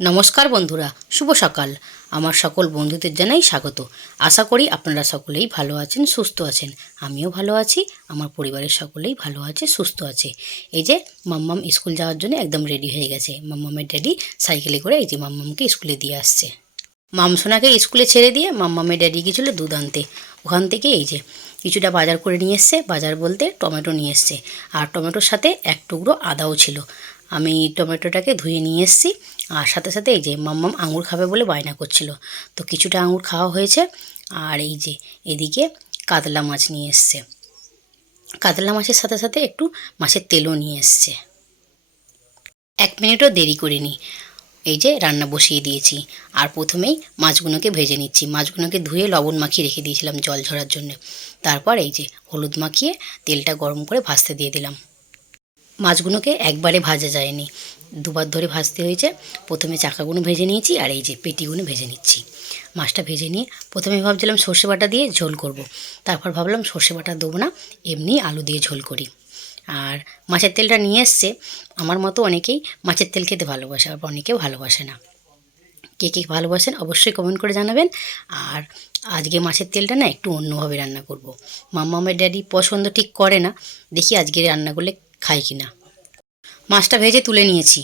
নমস্কার বন্ধুরা, শুভ সকাল। আমার সকল বন্ধুদের জানাই স্বাগত। আশা করি আপনারা সকলেই ভালো আছেন, সুস্থ আছেন। আমিও ভালো আছি, আমার পরিবারের সকলেই ভালো আছে, সুস্থ আছে। এই যে মাম্মাম স্কুল যাওয়ার জন্য একদম রেডি হয়ে গেছে। মাম্মামের ড্যাডি সাইকেলে করে এই যে মাম্মামকে স্কুলে দিয়ে আসছে। মামসোনাকে স্কুলে ছেড়ে দিয়ে মাম্মামের ড্যাডি গিয়েছিল দুধ আনতে। ওখান থেকে এই যে কিছুটা বাজার করে নিয়ে এসছে। বাজার বলতে টমেটো নিয়ে এসছে, আর টমেটোর সাথে এক টুকরো আদাও ছিল। আমি টমেটোটাকে ধুয়ে নিয়ে এসেছি। আর সাথে সাথে এই যে মাম্মাম আঙুর খাবে বলে বায়না করছিল, তো কিছুটা আঙুর খাওয়া হয়েছে। আর এই যে এদিকে কাতলা মাছ নিয়ে এসছে। কাতলা মাছের সাথে সাথে একটু মাছের তেলও নিয়ে এসছে। 1 মিনিটও দেরি করিনি, এই যে রান্না বসিয়ে দিয়েছি। আর প্রথমেই মাছগুলোকে ভেজে নিচ্ছি। মাছগুলোকে ধুয়ে লবণ মাখিয়ে রেখে দিয়েছিলাম জল ঝরার জন্য। তারপর এই যে হলুদ মাখিয়ে তেলটা গরম করে ভাজতে দিয়ে দিলাম। মাছগুলোকে একবারে ভাজা যায়নি, দুবার ধরে ভাজতে হয়েছে। প্রথমে চাকাগুলো ভেজে নিয়েছি, আর এই যে পেটিগুলো ভেজে নিচ্ছি। মাছটা ভেজে নিয়ে প্রথমে ভাবছিলাম সর্ষে বাটা দিয়ে ঝোল করব। তারপর ভাবলাম সর্ষে বাটা দেবো না, এমনি আলু দিয়ে ঝোল করি। আর মাছের তেলটা নিয়ে এসছে। আমার মতো অনেকেই মাছের তেল খেতে ভালোবাসে, আর অনেকেও ভালোবাসে না। কে কে ভালোবাসেন অবশ্যই কমেন্ট করে জানাবেন। আর আজকে মাছের তেলটা না একটু অন্যভাবে রান্না করব। মাম্মামের ড্যাডি পছন্দ ঠিক করে না, দেখি আজকে রান্না করলে খাই কি না। মাছটা ভেজে তুলে নিয়েছি,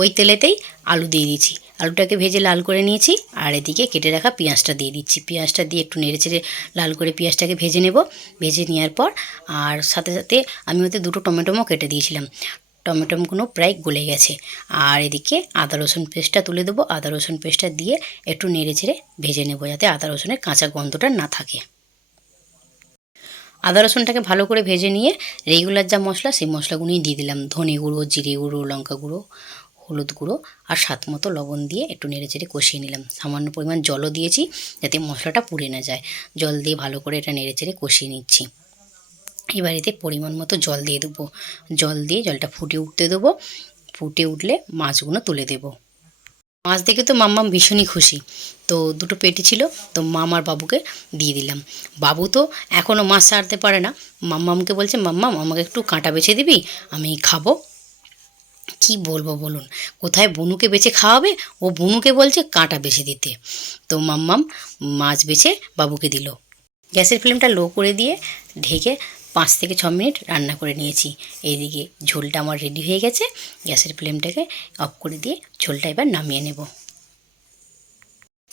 ওই তেলেতেই আলু দিয়ে দিয়েছি। আলুটাকে ভেজে লাল করে নিয়েছি, আর এদিকে কেটে রাখা পেঁয়াজটা দিয়ে দিচ্ছি। পেঁয়াজটা দিয়ে একটু নেড়েচেড়ে লাল করে পেঁয়াজটাকে ভেজে নেব। ভেজে নেওয়ার পর আর সাথে সাথে আমি ওতে 2টো টমেটোও কেটে দিয়েছিলাম। টমেটোগুলো প্রায় গলে গেছে। আর এদিকে আদা রসুন পেস্টটা তুলে দেবো। আদা রসুন পেস্টটা দিয়ে একটু নেড়েচেড়ে ভেজে নেব, যাতে আদা রসুনের কাঁচা গন্ধটা না থাকে। আদা রসুনটাকে ভালো করে ভেজে নিয়ে রেগুলার যা মশলা, সেই মশলাগুলোই দিয়ে দিলাম। ধনে গুঁড়ো, জিরে গুঁড়ো, লঙ্কা গুঁড়ো, হলুদ গুঁড়ো আর স্বাদ মতো লবণ দিয়ে একটু নেড়েচেড়ে কষিয়ে নিলাম। সামান্য পরিমাণ জলও দিয়েছি, যাতে মশলাটা পুড়ে না যায়। জল দিয়ে ভালো করে এটা নেড়েচেড়ে কষিয়ে নিচ্ছি। এবার এতে পরিমাণ মতো জল দিয়ে দেবো। জল দিয়ে জলটা ফুটে উঠতে দেবো। ফুটে উঠলে মাছগুলো তুলে দেবো। মাছ দেখে তো মাম্মাম ভীষণই খুশি। তো 2টো পেটি ছিল, তো মাম আর বাবুকে দিয়ে দিলাম। বাবু তো এখনও মাছ ছাড়তে পারে না। মাম্মামকে বলছে, মাম্মাম আমাকে একটু কাঁটা বেছে দিবি, আমি খাবো। কি বলবো বলুন, কোথায় বনুকে বেছে খাওয়াবে, ও বনুকে বলছে কাঁটা বেছে দিতে। তো মাম্মাম মাছ বেছে বাবুকে দিল। গ্যাসের ফ্লেমটা লো করে দিয়ে ঢেকে 5 থেকে 6 মিনিট রান্না করে নিয়েছি। এইদিকে ঝোলটা আমার রেডি হয়ে গেছে। গ্যাসের ফ্লেমটাকে অফ করে দিয়ে ঝোলটা এবার নামিয়ে নেব।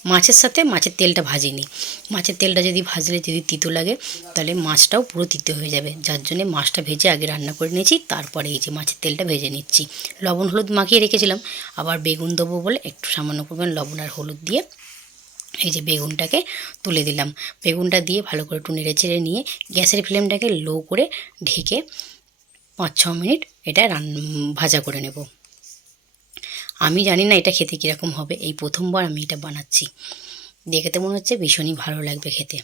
মাছের সাথে মাছের তেলটা ভাজিনি। মাছের তেলটা যদি ভাজলে যদি তিতো লাগে, তাহলে মাছটাও পুরো তিতো হয়ে যাবে। যার জন্যে মাছটা ভেজে আগে রান্না করে নিয়েছি, তারপরে এই যে মাছের তেলটা ভেজে নিচ্ছি। লবণ হলুদ মাখিয়ে রেখেছিলাম, আবার বেগুন দেবো বলে একটু সামান্য পরিমাণ লবণ আর হলুদ দিয়ে এই যে বেগুনটাকে তুলে দিলাম। বেগুনটা দিয়ে ভালো করে একটু নেড়েচেড়ে নিয়ে গ্যাসের ফ্লেমটাকে লো করে ঢেকে 5-6 মিনিট এটা ভাজা করে নেব। আমি জানি না এটা খেতে কীরকম হবে, এই প্রথমবার আমি এটা বানাচ্ছি। দেখতে মনে হচ্ছে ভীষণই ভালো লাগবে খেতে।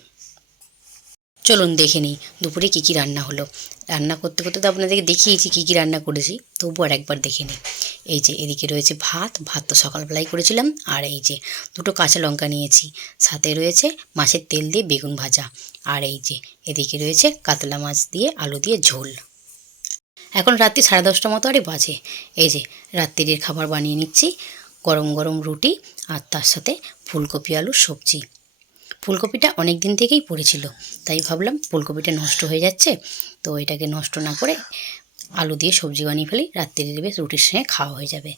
চলুন দেখে নিই দুপুরে কী কী রান্না হলো। রান্না করতে করতে তো আপনাদেরকে দেখিয়েছি কী কী রান্না করেছি, তবু আর একবার দেখে নিই। এই যে এদিকে রয়েছে ভাত তো সকালবেলায় করেছিলাম। আর এই যে 2টো কাঁচা লঙ্কা নিয়েছি। সাথে রয়েছে মাছের তেল দিয়ে বেগুন ভাজা। আর এই যে এদিকে রয়েছে কাতলা মাছ দিয়ে আলু দিয়ে ঝোল। এখন রাত্রি 10:30 মতো আরে বাজে। এই যে রাত্রির খাবার বানিয়ে নিচ্ছি। গরম গরম রুটি আর তার সাথে ফুলকপি আলুর সবজি। ফুলকপিটা অনেক দিন থেকেই পড়েছিল, তাই ভাবলাম ফুলকপিটা নষ্ট হয়ে যাচ্ছে, তো এটাকে নষ্ট না করে আলু দিয়ে সবজি বানিয়ে ফেলি, রাত্রির বেশ রুটির সঙ্গে খাওয়া হয়ে যাবে।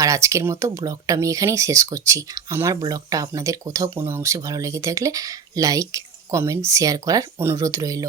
আর আজকের মতো ব্লগটা আমি এখানেই শেষ করছি। আমার ব্লগটা আপনাদের কোথাও কোনো অংশে ভালো লেগে থাকলে লাইক, কমেন্ট, শেয়ার করার অনুরোধ রইল।